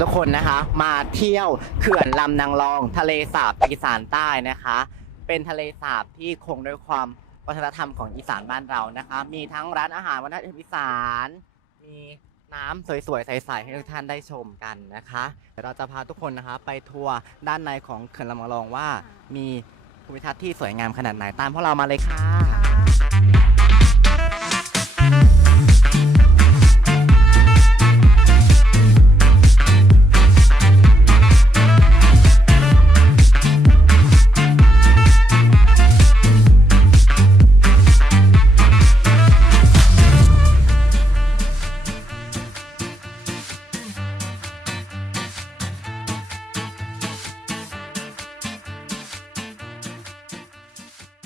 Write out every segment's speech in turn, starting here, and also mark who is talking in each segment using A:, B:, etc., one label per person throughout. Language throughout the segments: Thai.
A: ทุกคนนะคะ มาเที่ยวเขื่อนลำนางรอง ทะเลสาบอีสานใต้นะคะ เป็นทะเลสาบที่คงด้วยความวัฒนธรรมของอีสานบ้านเรานะคะ มีทั้งร้านอาหารวัฒนธรรมอีสาน มีน้ำสวยๆ ใสๆ ให้ทุกท่านได้ชมกันนะคะเดี๋ยวเราจะพาทุกคนนะคะ ไปทัวร์ด้านในของเขื่อนลำนางรองว่า มีภูมิทัศน์ที่สวยงามขนาดไหนตามพวกเรามาเลยค่ะ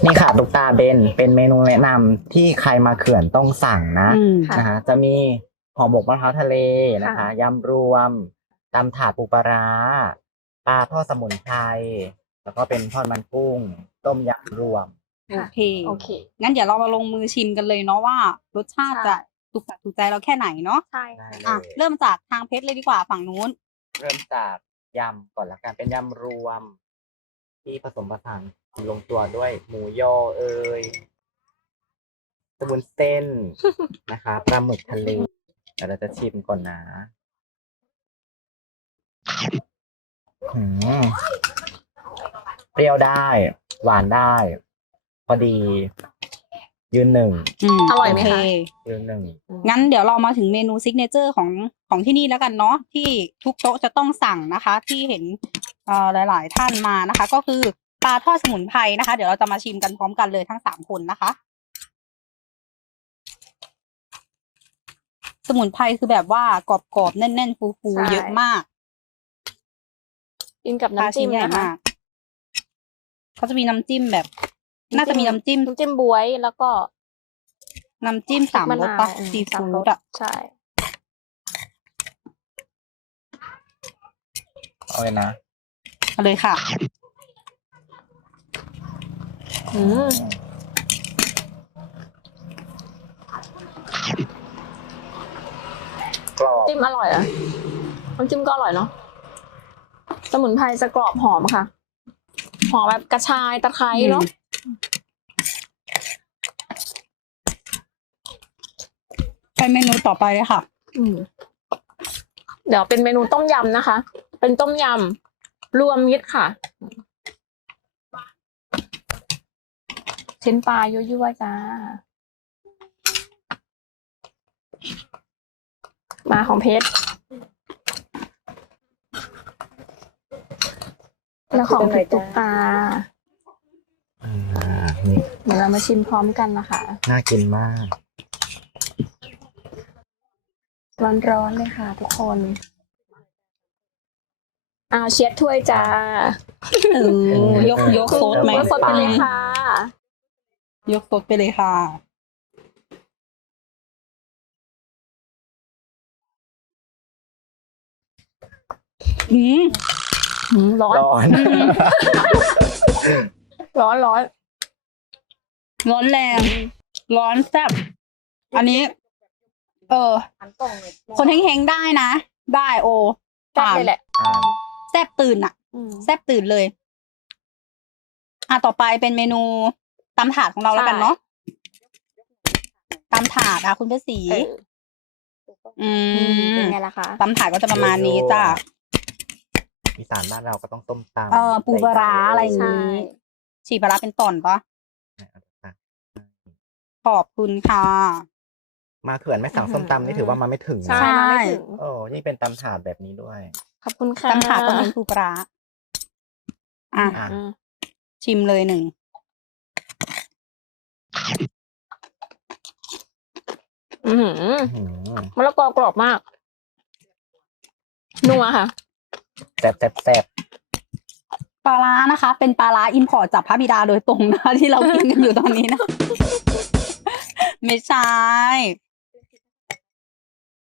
A: นี่ค่ะลูกตาเบนเป็นเมนูแนะนำที่ใครมาเขื่อนต้องสั่งนะ
B: อืม
C: ค่ะ
A: นะคะจะมีห่อหมกมะพร้าวทะเลนะคะ
C: ค่ะ
A: ยำรวมตำถาดปูปลาร้าปลาทอดสมุนไพรแล้วก็เป็นทอดมันกุ้ง ต้มยำรวม
B: โอเค
C: โอเค
B: งั้นเดี๋ยวเรามาลงมือชิมกันเลยเนาะว่ารสชาติ
C: ใช่
B: จะถูกปากถูกใจเราแค่ไหนเนาะ
C: ใช่
A: ได้
C: ค่ะ
A: เล
B: อะ
A: ย
B: เริ่มจากทางเพชรเลยดีกว่าฝั่งนู้น
A: เริ่มจากยำก่อนละกันเป็นยำรวม ที่ผสมผสาน ลงตัวด้วยหมูยอเอยสมุนเส้นนะคะปลาหมึกทะเลเดี๋ยวเราจะชิมก่อนนะอืมเปรี้ยวได้ หวานได้ พอดี ยืนหนึ่ง
B: อืม
C: อร่อยไหม
B: โเค
C: คะ
A: ยืนหนึ่ง
B: งั้นเดี๋ยวเรามาถึงเมนูซิกเนเจอร์ของของที่นี่แล้วกันเนาะที่ทุกโต๊ะจะต้องสั่งนะคะ ที่เห็นเอ่อหลาย ๆ ท่านมานะคะ ก็คือ ปลาทอดสมุนไพรนะคะ เดี๋ยวเราจะมาชิมกันพร้อมกันเลยทั้งสามคนนะคะ สมุนไพรคือแบบว่ากรอบๆแน่นๆ ฟู
C: ใช่
B: ๆเยอะมาก
C: กินกับ
B: ปลา
C: น้ำ
B: ชิ้
C: จิ้
B: น
C: ม
B: ใหญ่
C: นะคะ
B: มากเขาจะมีน้ำจิ้มแบบ น่าจะมีน้ำจิ้ม
C: น้ำจิ้มบวยแล้วก็
B: น้ำจิ้มสามรสปะ
C: อื
B: ซี
C: สาม
B: ฟู้
C: ร
B: ด
C: ส
B: อะ
C: ใช่
A: เอาเลยนะ
B: เอาเลยค่ะ
C: อืม
A: กรอบ
C: จิ้มอร่อยอะน้ำจิ้มก็อร่อยเนาะสมุนไพรจะกรอบหอมค่ะ หอมแบบกระชายตะไคร้เนาะ
B: ไปเมนูต่อไปเลยค่ะ
C: อืมเดี๋ยวเป็นเมนูต้มยำนะคะ เป็นต้มยำรวมมิตรค่ะ ชิ้นปลายั่วๆจ้า มาของเพชรแล้วของเพชรตุ๊กตา
A: อ่านี่
C: เดี๋ยวเรามาชิมพร้อมกันนะคะ
A: น่ากินมาก
C: ร้อนๆเลยค่ะทุกคนเอาเช็ดถ้วยจ้า
B: เออยกยกโซดไหม
C: ยกสดไปเลยค่ะ
B: ยกโซดไปเลยค่ะ อืม
C: อืมร้อน
A: ร้อน
C: ร้อนร้อน
B: ร้อนแรง ร้อนแซ่บอันนี้ เออคนเฮงๆได้นะ ได้โอ
C: แซ่บเลยแหละ
A: อ่า
B: แซ่บตื่นอะ
C: อืม
B: แซ่บตื่นเลย อะต่อไปเป็นเมนู ตำถาดของเราแล้วกันเนาะตำถาดอะคุณเพชรศรี
C: เออ
B: อื
C: อืม
B: ม
C: เป็นไงล่ะคะ
B: ตำถาดก็จะประมาณนี้จ้ะ
A: อีสานบ้านเราก็ต้องต้มตำ
B: เออปูปลาร้าอะไรอย่าง
C: ใช่
B: นี้ฉีกปลาร้าเป็นตอนปะ
A: อะ
B: ขอบคุณค่ะ
A: มาเขื่อนไม่สั่งส้มตำนี่ถือว่ามาไม่ถึง
C: ใช่
A: นะ
C: มาไม่ถึง
A: โอ้ยิ่งเป็นตำถาดแบบนี้ด้วย
C: ขอบคุณค่ะ
B: ตำถาดต้องเป็นปูปลาร้าอะ
A: อะ
C: อืม
B: ชิมเลยหนึ่ง
C: อือหือ
A: อื้อหือ
C: มะละกอกรอบมาก นัวค่ะ
A: แซ่บแซ่บแซ่บ
B: ปลาร้านะคะ เป็นปลาร้าอินพอร์ตจากพระบิดาโดยตรงนะคะ ที่เรากินกันอยู่ตอนนี้นะ ไม่ใช่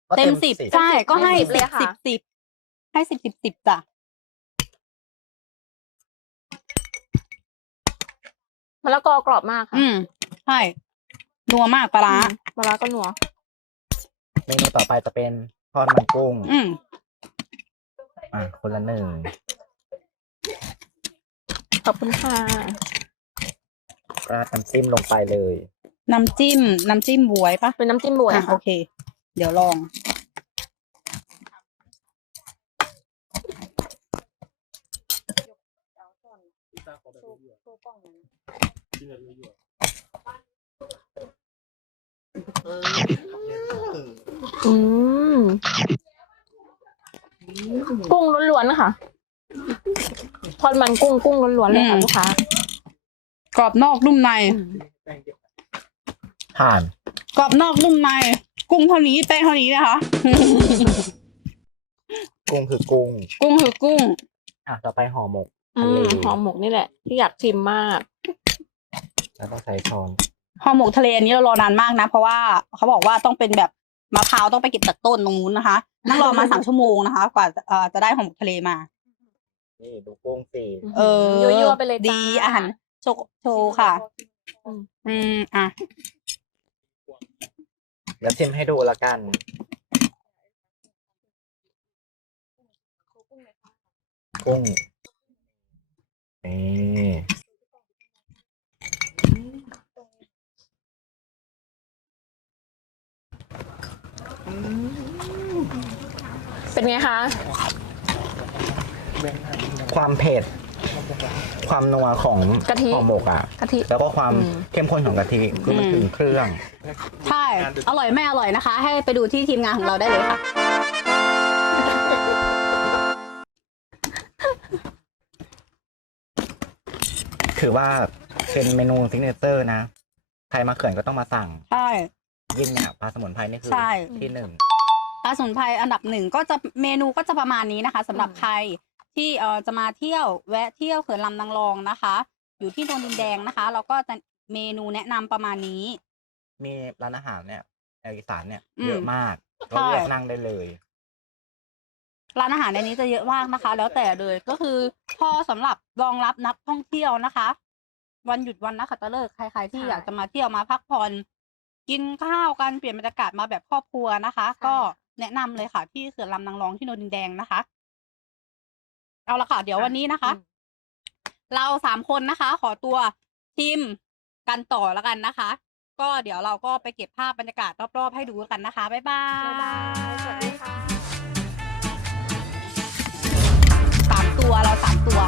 A: ก็
B: เต็มสิบใช่ก็ให้
C: เต็มสิ
B: สิ
C: บบเลยค่ะ
B: สิบสิบให้สิบสิบสิบจ้ะ
C: มะละกอกรอบมากค่ะ
B: อืมใช่นัวมากปลาร้า
C: อืม มะละก็นัว
A: เมนูต่อไปจะเป็นทอดมันกุ้ง
B: อืม
A: อะคนละหนึ่ง
C: ขอบคุณค่ะ
A: ราดน้ำจิ้มลงไปเลย
B: น้ำจิ้ม น้ำจิ้มบวยปะ
C: เป็นน้ำจิ้มบวย
B: อะ
C: ค่ะ
B: โอเค เดี๋ยวลอง
C: อืมกุ้งล้วนๆนะคะทอดมันกุ้งกุ้งล้วนๆเลยค่ะ
B: อืม
C: ลูกค้าก
B: รอบนอกนุ่มใน
A: ผ่าน
B: กรอบนอกนุ่มใน กุ้งเท่านี้แป้งเท่านี้นะคะ
A: กุ้งคือกุ้ง
B: กุ้งคือกุ้ง
A: อะต่อไปห่อหมก
C: อื
A: ทะเล
C: มหอมหมกนี่แหละ ที่อยากชิมมาก
A: แล้วต้องใส่ช้อน
B: ห่อหมกทะเลอันนี้เรารอนานมากนะ เพราะว่าเขาบอกว่าต้องเป็นแบบมะพร้าวต้องไปเก็บจากต้นตรงนู้นนะคะนั่งรอมาสามชั่วโมงนะคะ กว่าเอ่อจะได้ห่อหมกทะเลมา
A: นี่ดูกุ้งสิ
B: เออ
C: ยั่วๆไปเลยจ้า
B: ดีอาหารโชว์โชว์ค่ะ
C: อืม
B: อืมอะ
A: เดี๋ยวชิมให้ดูละกัน กุ้งนี่
C: เป็นไงคะ
A: ความเผ็ด ความนัวของ
C: กะทิ
A: ห่อหมกอะ
C: กะทิ
A: แล้วก็ความ
C: อืม
A: เข้มข้นของกะทิคือมัน
B: อืม
A: ถึงเครื่อง
B: ใช่ อร่อยไม่อร่อยนะคะ ให้ไปดูที่ทีมงานของเราได้เลยค่ะ
A: ถือว่าเป็นเมนูซิกเนเจอร์นะ ใครมาเขื่อนก็ต้องมาสั่ง
B: ใช่
A: ยิ่งเนี่ยปลาสมุนไพรนี่คือ
B: ใช่
A: ที่หนึ่ง
B: ปลาสมุนไพรอันดับหนึ่งก็จะเมนูก็จะประมาณนี้นะคะสำหรับ
C: อืม
B: ใครที่เอ่อจะมาเที่ยวแวะเที่ยวเขื่อนลำนางรองนะคะ อยู่ที่โนนดินแดงนะคะ เราก็จะเมนูแนะนำประมาณนี้
A: มีร้านอาหารเนี่ยแอลอีสานเนี่ย
B: อืม
A: เยอะมาก
B: ใช่
A: เราเลือกนั่งได้เลย
B: ร้านอาหารในนี้จะเยอะมากนะคะ แล้วแต่เลยก็คือพอสำหรับรองรับนักท่องเที่ยวนะคะ วันหยุดวันนักขัตฤกษ์ใครๆที่
C: ใช่
B: อยากจะมาเที่ยวมาพักผ่อน กินข้าวกันเปลี่ยนบรรยากาศมาแบบครอบครัวนะคะ ก็แนะนำเลยค่ะ ที่เขื่อนลำนางรองที่โนนดินแดงนะคะ เอาละค่ะ เดี๋ยววันนี้นะคะ
C: อืม
B: เราสามคนนะคะ ขอตัวชิมกันต่อแล้วกันนะคะ ก็เดี๋ยวเราก็ไปเก็บภาพบรรยากาศรอบๆให้ดูกันนะคะ บ๊ายบาย
C: บ๊ายบายสวัสดีค่ะ
B: สามตัวเราสามตัว